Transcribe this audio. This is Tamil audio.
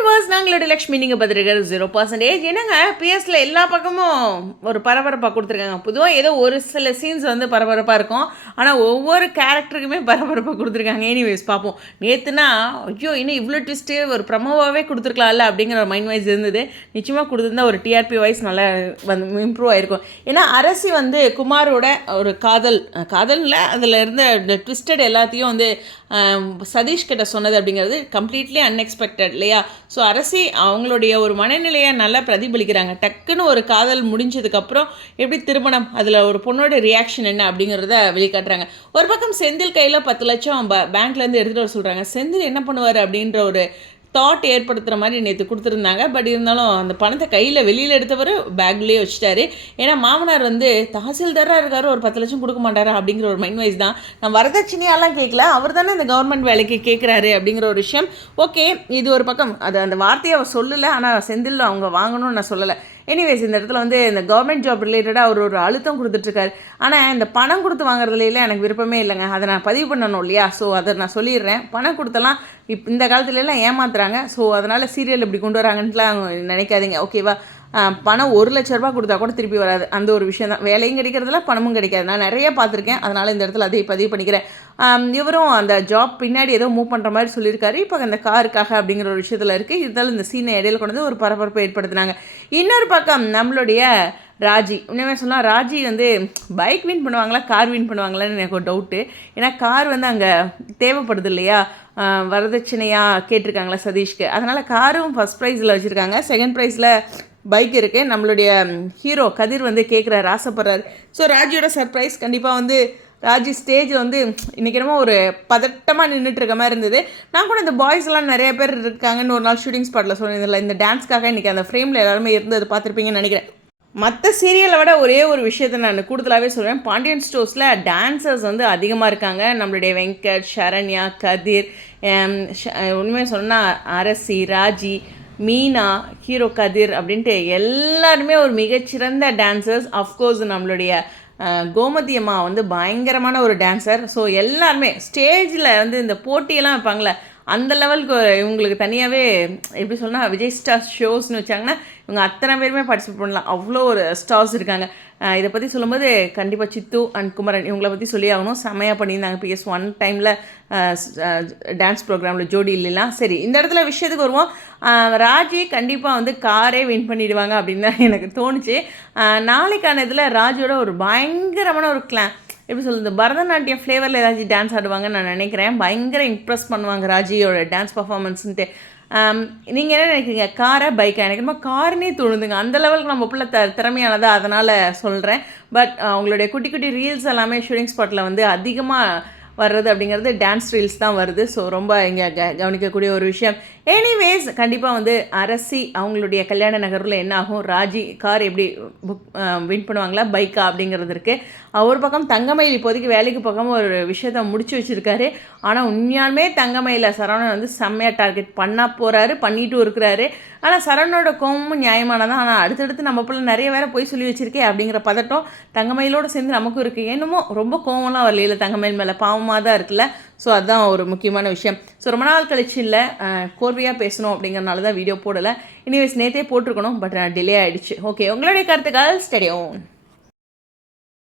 விவர்ஸ் நாங்களோட லக்ஷ்மி நீங்கள் பார்த்துருக்கிறது ஜீரோ பர்சன்டேஜ் என்னங்க பிஎஸ்சில் எல்லா பக்கமும் ஒரு பரபரப்பாக கொடுத்துருக்காங்க. பொதுவாக ஏதோ ஒரு சில சீன்ஸ் வந்து பரபரப்பாக இருக்கும். ஆனால் ஒவ்வொரு கேரக்டருக்குமே பரபரப்பாக கொடுத்துருக்காங்க. எனிவேஸ் பார்ப்போம். நேற்றுனா ஐயோ இன்னும் இவ்வளோ ட்விஸ்ட்டு ஒரு ப்ரமோவாகவே கொடுத்துருக்கலாம்ல அப்படிங்கிற ஒரு மைண்ட் வைஸ் இருந்தது. நிச்சயமாக கொடுத்துருந்தா ஒரு டிஆர்பி வைஸ் நல்லா வந்து இம்ப்ரூவ் ஆயிருக்கும். ஏன்னா அரசி வந்து குமாரோட ஒரு காதல் காதலில் அதில் இருந்த ட்விஸ்டட் எல்லாத்தையும் வந்து சதீஷ் கிட்ட சொன்னது அப்படிங்கிறது கம்ப்ளீட்லி அன்எக்ஸ்பெக்டட் இல்லையா? ஸோ அரசி அவங்களுடைய ஒரு மனநிலையை நல்லா பிரதிபலிக்கிறாங்க. டக்குன்னு ஒரு காதல் முடிஞ்சதுக்கப்புறம் எப்படி திருமணம் அதில் ஒரு பொண்ணோட ரியாக்ஷன் என்ன அப்படிங்கிறத வெளிக்காட்டுறாங்க. ஒரு பக்கம் செந்தில் கையில் பத்து லட்சம் பேங்க்லேருந்து எடுத்துகிட்டு வர சொல்கிறாங்க செந்தில் என்ன பண்ணுவார் அப்படின்ற ஒரு தாட் ஏற்படுத்துகிற மாதிரி நேற்று கொடுத்துருந்தாங்க. பட் இருந்தாலும் அந்த பணத்தை கையில் வெளியில் எடுத்தவர் பேக்லேயே வச்சுட்டாரு. ஏன்னா மாமனார் வந்து தகசில்தாராக இருக்கார். ஒரு பத்து லட்சம் கொடுக்க மாட்டாரா? அப்படிங்கிற ஒரு மைண்ட் வைஸ் தான். நான் வரதட்சணையாலாம் கேட்கல அவர் தானே இந்த கவர்மெண்ட் வேலைக்கு கேட்குறாரு அப்படிங்கிற ஒரு விஷயம். ஓகே இது ஒரு பக்கம். அது அந்த வார்த்தையை அவர் சொல்லலை. ஆனால் செந்தில் அவங்க வாங்கணும்னு நான் சொல்லலை. எனிவேஸ் இந்த இடத்துல வந்து இந்த கவர்மெண்ட் ஜாப் ரிலேட்டடாக அவர் ஒரு அழுத்தம் கொடுத்துட்ருக்காரு. ஆனால் இந்த பணம் கொடுத்து வாங்குறதுலாம் எனக்கு விருப்பமே இல்லைங்க. அதை நான் பதிவு பண்ணணும் இல்லையா? ஸோ அதை நான் சொல்லிடுறேன். பணம் கொடுத்தலாம் இப் இந்த காலத்துலலாம் ஏமாத்துறாங்க. ஸோ அதனால் சீரியல் இப்படி கொண்டு வராங்கன்ட்டுலாம் நினைக்காதீங்க. ஓகேவா பணம் ஒரு லட்ச ரூபா கொடுத்தா கூட திருப்பி வராது. அந்த ஒரு விஷயம் தான். வேலையும் கிடைக்கிறதுல பணமும் கிடைக்காது. நான் நிறைய பார்த்துருக்கேன். அதனால் இந்த இடத்துல அதை பதிவு பண்ணிக்கிறேன். இவரும் அந்த ஜாப் பின்னாடி ஏதோ மூவ் பண்ணுற மாதிரி சொல்லியிருக்காரு. இப்போ அந்த காருக்காக அப்படிங்கிற ஒரு விஷயத்தில் இருக்குது இருந்தாலும் இந்த சீனை இடையில கொண்டு வந்து ஒரு பரபரப்பை ஏற்படுத்தினாங்க. இன்னொரு பக்கம் நம்மளுடைய ராஜி. உண்மையாக சொன்னால் ராஜி வந்து பைக் வின் பண்ணுவாங்களா கார் வின் பண்ணுவாங்களான்னு எனக்கு ஒரு டவுட்டு ஏன்னா கார் வந்து அங்கே தேவைப்படுது இல்லையா? வரதட்சணையாக கேட்டிருக்காங்களா சதீஷ்க்கு. அதனால் காரும் ஃபஸ்ட் ப்ரைஸில் வச்சுருக்காங்க. செகண்ட் ப்ரைஸில் பைக் இருக்குது நம்மளுடைய ஹீரோ கதிர் வந்து கேட்குறாரு ஆசைப்படுறாரு. ஸோ ராஜியோட சர்ப்ரைஸ் கண்டிப்பாக வந்து ராஜி ஸ்டேஜ் வந்து இன்றைக்கி என்னமோ ஒரு பதட்டமாக நின்றுட்டு இருக்க மாதிரி இருந்தது. நான் கூட இந்த பாய்ஸ்லாம் நிறைய பேர் இருக்காங்கன்னு ஒரு நாள் ஷூட்டிங் ஸ்பாட்டில் சொன்னதில்ல இந்த டான்ஸ்க்காக இன்றைக்கி அந்த ஃப்ரேமில் எல்லாருமே இருந்தது பார்த்துருப்பீங்கன்னு நினைக்கிறேன். மற்ற சீரியலை விட ஒரே ஒரு விஷயத்தை நான் கூடுதலாகவே சொல்கிறேன் பாண்டியன் ஸ்டோர்ஸில் டான்சர்ஸ் வந்து அதிகமாக இருக்காங்க. நம்மளுடைய வெங்கட் சரண்யா கதிர் உண்மையாக சொன்னால் அரசி ராஜி மீனா ஹீரோ கதிர் அப்படின்ட்டு எல்லாருமே ஒரு மிகச்சிறந்த டான்சர்ஸ் அஃப்கோர்ஸ் நம்மளுடைய கோமதி அம்மா வந்து பயங்கரமான ஒரு டான்சர் ஸோ எல்லாருமே ஸ்டேஜில் வந்து இந்த போட்டியெல்லாம் வைப்பாங்களே அந்த லெவலுக்கு இவங்களுக்கு தனியாகவே எப்படி சொன்னால் விஜய் ஸ்டார் ஷோஸ்னு வச்சாங்கன்னா இவங்க அத்தனை பேருமே பார்ட்டிசிபேட் பண்ணலாம். அவ்வளோ ஒரு ஸ்டார்ஸ் இருக்காங்க. இதை பற்றி சொல்லும்போது கண்டிப்பாக சித்து அண்ட் குமரன் இவங்கள பற்றி சொல்லி ஆகணும். செமையாக பண்ணியிருந்தாங்க. பிஎஸ் ஒன் டைமில் டான்ஸ் ப்ரோக்ராமில் ஜோடி இல்லைலாம் சரி இந்த இடத்துல விஷயத்துக்கு வருவோம். ராஜி கண்டிப்பாக வந்து காரே வின் பண்ணிடுவாங்க அப்படின்னு தான் எனக்கு தோணுச்சு. நாளைக்கான இதில் ராஜியோட ஒரு பயங்கரமான ஒரு கிளா எப்படி சொல்லுது பரதநாட்டியம் ஃப்ளேவரில் ஏதாச்சும் டான்ஸ் ஆடுவாங்கன்னு நான் நினைக்கிறேன். பயங்கர இம்ப்ரெஸ் பண்ணுவாங்க ராஜியோட டான்ஸ் பர்ஃபார்மன்ஸ்ன்ட்டு நீங்கள் என்ன நினைக்கிறீங்க? காரை பைக்கா? எனக்கு நம்ம காருனே தோணுதுங்க. அந்த லெவலுக்கு நம்ம பிள்ளை த திறமையானதா? அதனால் சொல்கிறேன் பட் அவங்களுடைய குட்டி குட்டி ரீல்ஸ் எல்லாமே ஷூட்டிங் ஸ்பாட்டில் வந்து அதிகமாக வர்றது அப்படிங்கிறது டான்ஸ் ரீல்ஸ் தான் வருது. ஸோ ரொம்ப இங்கே க கவனிக்கக்கூடிய ஒரு விஷயம். எனிவேஸ் கண்டிப்பாக வந்து அரசி அவங்களுடைய கல்யாண நகரில் என்ன ஆகும்? ராஜி கார் எப்படி புக் வின் பண்ணுவாங்களா? பைக்கா அப்படிங்கிறது இருக்குது ஒரு பக்கம் தங்கமயில் இப்போதைக்கு வேலைக்கு பக்கம் ஒரு விஷயத்த முடிச்சு வச்சுருக்காரு. ஆனால் உண்மையாலுமே தங்கமயில சரவணன் வந்து செம்மையாக டார்கெட் பண்ண போகிறாரு பண்ணிட்டும் இருக்கிறாரு. ஆனால் சரவணோட கோவமும் நியாயமானதான் ஆனால் அடுத்தடுத்து நம்ம பிள்ளை நிறைய வேற போய் சொல்லி வச்சிருக்கே அப்படிங்கிற பதட்டம் தங்கமயிலோடு சேர்ந்து நமக்கும் இருக்குது என்னமோ ரொம்ப கோவம்லாம் வரல தங்கமயில் மேலே. பாவமாக தான் இருக்குல்ல? ஸோ அதுதான் ஒரு முக்கியமான விஷயம். ஸோ ரொம்ப நாள் கழிச்சு இல்லை கோர்வையாக பேசணும் அப்படிங்கிறனால தான் வீடியோ போடலை. இனிவேஸ் நேற்றே போட்டிருக்கணும் பட் டிலே ஆகிடுச்சு ஓகே உங்களுடைய கருத்துக்கள் ஸ்டடியோன்